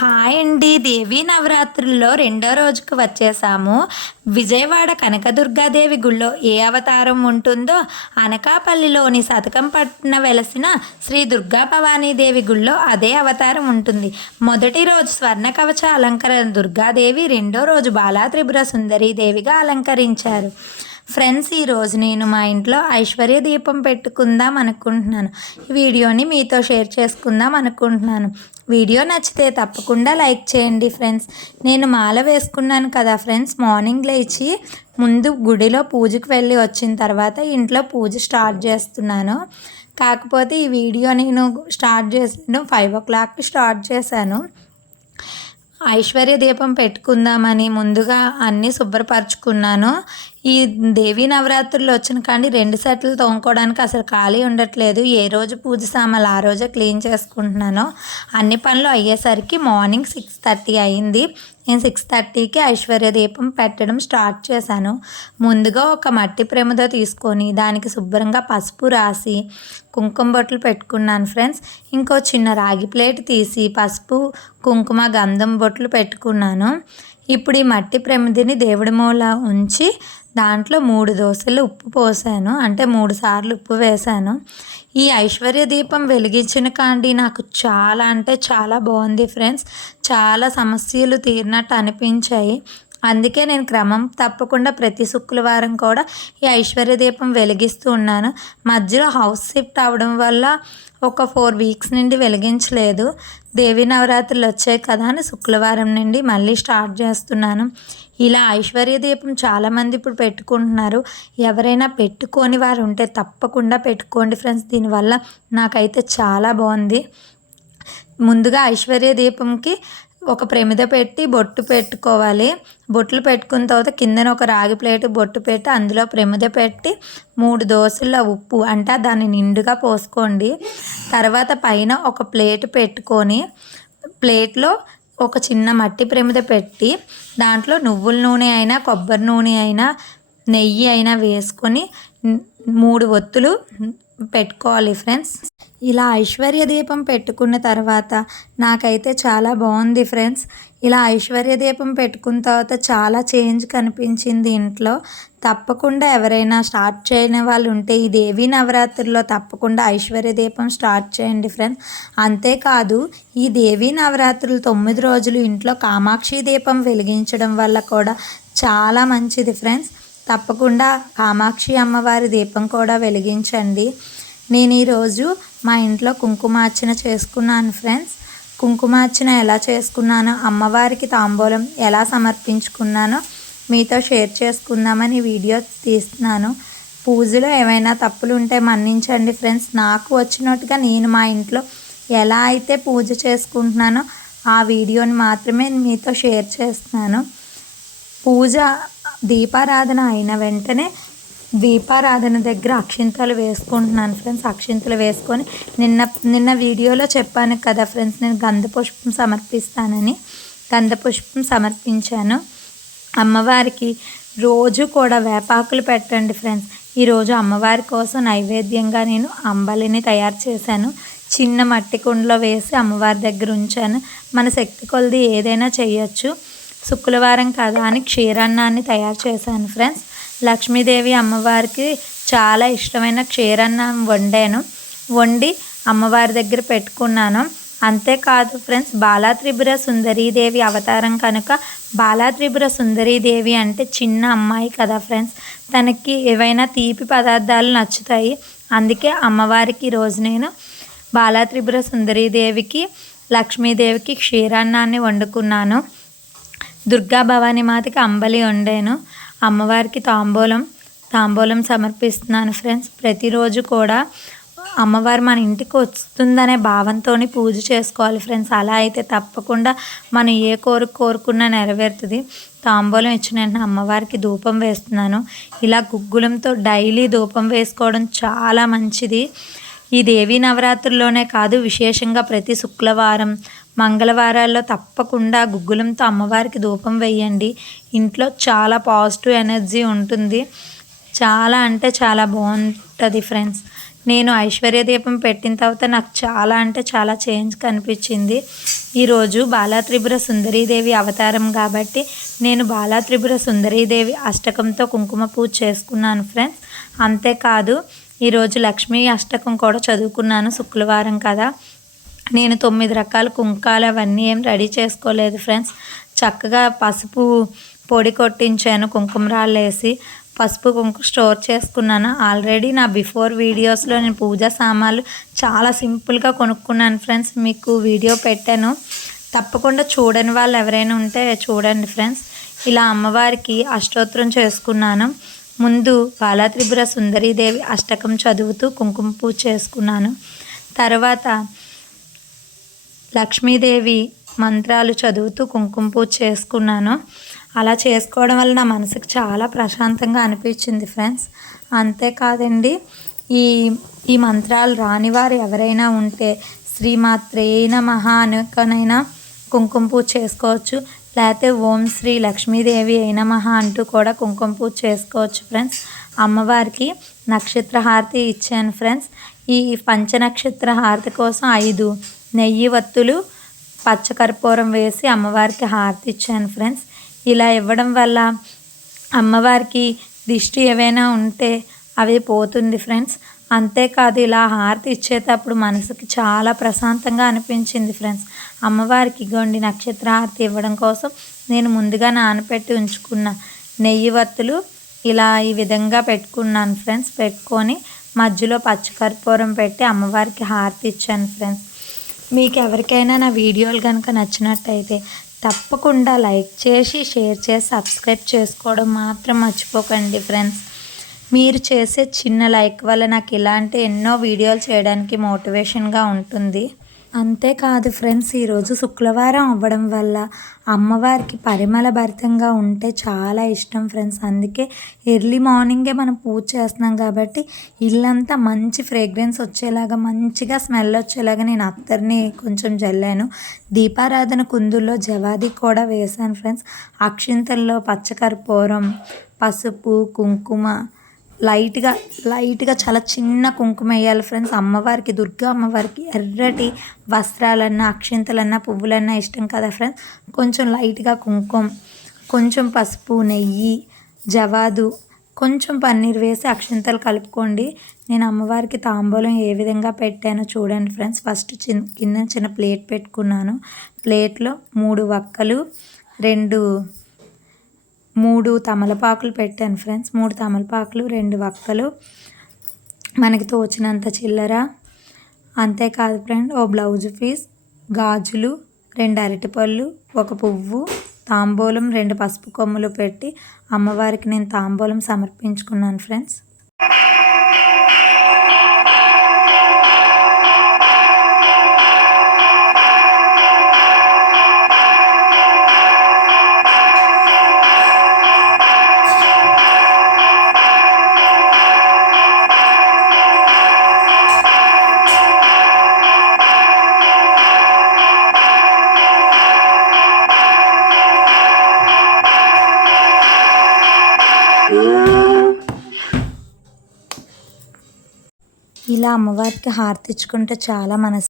Hi అండి. దేవీ నవరాత్రుల్లో రెండో రోజుకు వచ్చేసాము. విజయవాడ కనకదుర్గాదేవి గుళ్ళో ఏ అవతారం ఉంటుందో అనకాపల్లిలోని సతకంపట్న వెలసిన శ్రీ దుర్గా భవానీదేవి గుళ్ళో అదే అవతారం ఉంటుంది. మొదటి రోజు స్వర్ణ కవచ అలంకరణ దుర్గాదేవి, రెండో రోజు బాలా త్రిపుర సుందరీదేవిగా అలంకరించారు. ఫ్రెండ్స్, ఈరోజు నేను మా ఇంట్లో ఐశ్వర్య దీపం పెట్టుకుందాం అనుకుంటున్నాను. ఈ వీడియోని మీతో షేర్ చేసుకుందాం అనుకుంటున్నాను. వీడియో నచ్చితే తప్పకుండా లైక్ చేయండి ఫ్రెండ్స్. నేను మాల వేసుకున్నాను కదా ఫ్రెండ్స్. మార్నింగ్ లేచి ముందు గుడిలో పూజకు వెళ్ళి వచ్చిన తర్వాత ఇంట్లో పూజ స్టార్ట్ చేస్తున్నాను. కాకపోతే ఈ వీడియో నేను స్టార్ట్ చేసాను 5 o'clock స్టార్ట్ చేశాను. ఐశ్వర్య దీపం పెట్టుకుందామని ముందుగా అన్నీ శుభ్రపరచుకున్నాను. ఈ దేవీ నవరాత్రులు వచ్చిన కానీ 2 సెట్లు తోముకోవడానికి అసలు ఖాళీ ఉండట్లేదు. ఏ రోజు పూజ సామాన్లు ఆ రోజే క్లీన్ చేసుకుంటున్నాను. అన్ని పనులు అయ్యేసరికి మార్నింగ్ 6:30 అయింది. నేను 6:30కి ఐశ్వర్య దీపం పెట్టడం స్టార్ట్ చేశాను. ముందుగా ఒక మట్టి ప్రమిద తీసుకొని దానికి శుభ్రంగా పసుపు రాసి కుంకుమ బొట్లు పెట్టుకున్నాను ఫ్రెండ్స్. ఇంకో చిన్న రాగి ప్లేట్ తీసి పసుపు, కుంకుమ, గంధం బొట్లు పెట్టుకున్నాను. ఇప్పుడు ఈ మట్టి ప్రమిదిని దేవుడి మూల ఉంచి దాంట్లో 3 దోసెలు ఉప్పు పోసాను. అంటే 3 సార్లు ఉప్పు వేశాను. ఈ ఐశ్వర్య దీపం వెలిగించిన కాండి నాకు చాలా అంటే చాలా బాగుంది ఫ్రెండ్స్. చాలా సమస్యలు తీరినట్టు అనిపించాయి. అందుకే నేను క్రమం తప్పకుండా ప్రతి శుక్రవారం కూడా ఈ ఐశ్వర్య దీపం వెలిగిస్తూ ఉన్నాను. మధ్యలో హౌస్ షిఫ్ట్ అవ్వడం వల్ల ఒక 4 weeks నుండి వెలిగించలేదు. దేవీ నవరాత్రులు వచ్చాయి కదా అని శుక్రవారం నుండి మళ్ళీ స్టార్ట్ చేస్తున్నాను. ఇలా ఐశ్వర్య దీపం చాలామంది ఇప్పుడు పెట్టుకుంటున్నారు. ఎవరైనా పెట్టుకోని వారు ఉంటే తప్పకుండా పెట్టుకోండి ఫ్రెండ్స్. దీనివల్ల నాకైతే చాలా బాగుంది. ముందుగా ఐశ్వర్య దీపంకి ఒక ప్రమిద పెట్టి బొట్టు పెట్టుకోవాలి. బొట్లు పెట్టుకున్న తర్వాత కిందన ఒక రాగి ప్లేట్ బొట్టు పెట్టి అందులో ప్రమిద పెట్టి 3 దోసెల ఉప్పు అంటే దాన్ని నిండుగా పోసుకోండి. తర్వాత పైన ఒక ప్లేట్ పెట్టుకొని ప్లేట్లో ఒక చిన్న మట్టి ప్రమిద పెట్టి దాంట్లో నువ్వుల నూనె అయినా కొబ్బరి నూనె అయినా నెయ్యి అయినా వేసుకొని 3 ఒత్తులు పెట్టుకోవాలి ఫ్రెండ్స్. ఇలా ఐశ్వర్య దీపం పెట్టుకున్న తర్వాత నాకైతే చాలా బాగుంది ఫ్రెండ్స్. ఇలా ఐశ్వర్య దీపం పెట్టుకున్న తర్వాత చాలా చేంజ్ కనిపించింది ఇంట్లో. తప్పకుండా ఎవరైనా స్టార్ట్ చేయని వాళ్ళు ఉంటే ఈ దేవీ నవరాత్రుల్లో తప్పకుండా ఐశ్వర్య దీపం స్టార్ట్ చేయండి ఫ్రెండ్స్. అంతేకాదు ఈ దేవీ నవరాత్రులు 9 రోజులు ఇంట్లో కామాక్షి దీపం వెలిగించడం వల్ల కూడా చాలా మంచిది ఫ్రెండ్స్. తప్పకుండా కామాక్షి అమ్మవారి దీపం కూడా వెలిగించండి. నేను ఈరోజు మా ఇంట్లో కుంకుమార్చన చేసుకున్నాను ఫ్రెండ్స్. కుంకుమార్చన ఎలా చేసుకున్నానో, అమ్మవారికి తాంబూలం ఎలా సమర్పించుకున్నానో మీతో షేర్ చేసుకుందామని వీడియో తీస్తున్నాను. పూజలో ఏమైనా తప్పులు ఉంటే మన్నించండి ఫ్రెండ్స్. నాకు వచ్చినట్టుగా నేను మా ఇంట్లో ఎలా అయితే పూజ చేసుకుంటున్నానో ఆ వీడియోని మాత్రమే మీతో షేర్ చేస్తున్నాను. పూజ దీపారాధన అయిన వెంటనే దీపారాధన దగ్గర అక్షింతలు వేసుకుంటున్నాను ఫ్రెండ్స్. అక్షింతలు వేసుకొని నిన్న వీడియోలో చెప్పాను కదా ఫ్రెండ్స్, నేను గంధపుష్పం సమర్పిస్తానని. గంధపుష్పం సమర్పించాను. అమ్మవారికి రోజు కూడా వేపాకులు పెట్టండి ఫ్రెండ్స్. ఈరోజు అమ్మవారి కోసం నైవేద్యంగా నేను అంబలిని తయారు చేశాను. చిన్న మట్టి కుండలో వేసి అమ్మవారి దగ్గర ఉంచాను. మన శక్తి కొలది ఏదైనా చేయొచ్చు. శుక్రవారం కదా అని క్షీరాన్నాన్ని తయారు చేశాను ఫ్రెండ్స్. లక్ష్మీదేవి అమ్మవారికి చాలా ఇష్టమైన క్షీరాన్నం వండి అమ్మవారి దగ్గర పెట్టుకున్నాను. అంతేకాదు ఫ్రెండ్స్, బాలా త్రిపుర సుందరీదేవి అవతారం కనుక బాలా త్రిపుర సుందరీదేవి అంటే చిన్న అమ్మాయి కదా ఫ్రెండ్స్. తనకి ఏవైనా తీపి పదార్థాలు నచ్చుతాయి. అందుకే అమ్మవారికి ఈరోజు నేను బాలా త్రిపుర సుందరీదేవికి, లక్ష్మీదేవికి క్షీరాన్నాన్ని వండుకున్నాను. దుర్గా భవానీ మాతకి అంబలి వండాను. అమ్మవారికి తాంబూలం సమర్పిస్తున్నాను ఫ్రెండ్స్. ప్రతిరోజు కూడా అమ్మవారు మన ఇంటికి వస్తుందనే భావంతో పూజ చేసుకోవాలి ఫ్రెండ్స్. అలా అయితే తప్పకుండా మనం ఏ కోరుకున్నా నెరవేరుతుంది. తాంబూలం ఇచ్చిన వెంటనే అమ్మవారికి ధూపం వేస్తున్నాను. ఇలా గుగ్గులంతో డైలీ ధూపం వేసుకోవడం చాలా మంచిది. ఈ దేవీ నవరాత్రుల్లోనే కాదు, విశేషంగా ప్రతి శుక్రవారం, మంగళవారాల్లో తప్పకుండా గుగ్గులంతో అమ్మవారికి ధూపం వేయండి. ఇంట్లో చాలా పాజిటివ్ ఎనర్జీ ఉంటుంది. చాలా అంటే చాలా బాగుంటుంది ఫ్రెండ్స్. నేను ఐశ్వర్య దీపం పెట్టిన తర్వాత నాకు చాలా అంటే చాలా చేంజ్ కనిపించింది. ఈరోజు బాలా త్రిపుర సుందరీదేవి అవతారం కాబట్టి నేను బాలా త్రిపుర సుందరీదేవి అష్టకంతో కుంకుమ పూజ చేసుకున్నాను ఫ్రెండ్స్. అంతేకాదు ఈరోజు లక్ష్మీ అష్టకం కూడా చదువుకున్నాను, శుక్రవారం కదా. నేను 9 రకాల కుంకాలు అవన్నీ ఏం రెడీ చేసుకోలేదు ఫ్రెండ్స్. చక్కగా పసుపు పొడి కొట్టించాను, కుంకుమ రాళ్ళు వేసి పసుపు కుంకుమ స్టోర్ చేసుకున్నాను. ఆల్రెడీ నా బిఫోర్ వీడియోస్లో నేను పూజా సామాన్లు చాలా సింపుల్గా కొనుక్కున్నాను ఫ్రెండ్స్, మీకు వీడియో పెట్టాను. తప్పకుండా చూడని వాళ్ళు ఎవరైనా ఉంటే చూడండి ఫ్రెండ్స్. ఇలా అమ్మవారికి అష్టోత్తరం చేసుకున్నాను. ముందు బాలా త్రిపుర సుందరీదేవి అష్టకం చదువుతూ కుంకుమ పూజ చేసుకున్నాను. తర్వాత లక్ష్మీదేవి మంత్రాలు చదువుతూ కుంకుమ పూజ చేసుకున్నాను. అలా చేసుకోవడం వల్ల నా మనసుకు చాలా ప్రశాంతంగా అనిపించింది ఫ్రెండ్స్. అంతేకాదండి, ఈ ఈ మంత్రాలు రాని వారు ఎవరైనా ఉంటే శ్రీమాత్రే నమః అనుకనైనా కుంకుమ పూజ చేసుకోవచ్చు. లేకపోతే ఓం శ్రీ లక్ష్మీదేవి నమః అంటూ కూడా కుంకుమ పూజ చేసుకోవచ్చు ఫ్రెండ్స్. అమ్మవారికి నక్షత్ర హారతి ఇచ్చాను ఫ్రెండ్స్. ఈ పంచనక్షత్ర హారతి కోసం 5 నెయ్యి వత్తులు పచ్చకర్పూరం వేసి అమ్మవారికి హారతి ఇచ్చాను ఫ్రెండ్స్. ఇలా ఇవ్వడం వల్ల అమ్మవారికి దిష్టి ఏవైనా ఉంటే అవి పోతుంది ఫ్రెండ్స్. అంతేకాదు ఇలా హారతి ఇచ్చేటప్పుడు మనసుకి చాలా ప్రశాంతంగా అనిపించింది ఫ్రెండ్స్. అమ్మవారికి గొండి నక్షత్ర హారతి ఇవ్వడం కోసం నేను ముందుగా నానపెట్టి ఉంచుకున్న నెయ్యి వత్తులు ఇలా ఈ విధంగా పెట్టుకున్నాను ఫ్రెండ్స్. పెట్టుకొని మధ్యలో పచ్చకర్పూరం పెట్టి అమ్మవారికి హారతి ఇచ్చాను ఫ్రెండ్స్. మీకు ఎవరికైనా నా వీడియోలు కనుక నచ్చినట్టయితే తప్పకుండా లైక్ చేసి షేర్ చేసి సబ్స్క్రైబ్ చేసుకోవడం మాత్రం మర్చిపోకండి ఫ్రెండ్స్. మీరు చేసే చిన్న లైక్ వల్ల నాకు ఇలాంటి ఎన్నో వీడియోలు చేయడానికి మోటివేషన్గా ఉంటుంది. అంతేకాదు ఫ్రెండ్స్, ఈరోజు శుక్రవారం అవ్వడం వల్ల అమ్మవారికి పరిమళ భరితంగా ఉంటే చాలా ఇష్టం ఫ్రెండ్స్. అందుకే ఎర్లీ మార్నింగే మనం పూజ చేస్తున్నాం కాబట్టి ఇల్లంతా మంచి ఫ్రేగ్రెన్స్ వచ్చేలాగా, మంచిగా స్మెల్ వచ్చేలాగా నేను అత్తర్ని కొంచెం జల్లాను. దీపారాధన కుందుల్లో జవాది కూడా వేశాను ఫ్రెండ్స్. అక్షింతల్లో పచ్చకర్పూరం, పసుపు, కుంకుమ లైట్గా చాలా చిన్న కుంకుమ వేయాలి ఫ్రెండ్స్. అమ్మవారికి, దుర్గా అమ్మవారికి ఎర్రటి వస్త్రాలన్నా, అక్షింతలన్నా, పువ్వులన్నా ఇష్టం కదా ఫ్రెండ్స్. కొంచెం లైట్గా కుంకుమ, కొంచెం పసుపు, నెయ్యి, జవాదు, కొంచెం పన్నీర్ వేసి అక్షింతలు కలుపుకోండి. నేను అమ్మవారికి తాంబూలం ఏ విధంగా పెట్టానో చూడండి ఫ్రెండ్స్. ఫస్ట్ కింద చిన్న ప్లేట్ పెట్టుకున్నాను. ప్లేట్లో 3 వక్కలు, 3 తమలపాకులు పెట్టాను ఫ్రెండ్స్. 3 తమలపాకులు, 2 వక్కలు, మనకి తోచినంత చిల్లర, అంతేకాదు ఫ్రెండ్ ఓ బ్లౌజ్ పీస్, గాజులు, 2 అరటిపళ్ళు, 1 పువ్వు, తాంబూలం, 2 పసుపు కొమ్ములు పెట్టి అమ్మవారికి నేను తాంబూలం సమర్పించుకున్నాను ఫ్రెండ్స్. ఇలా అమ్మవారికి హారతి ఇచ్చుకుంటే చాలా మనసు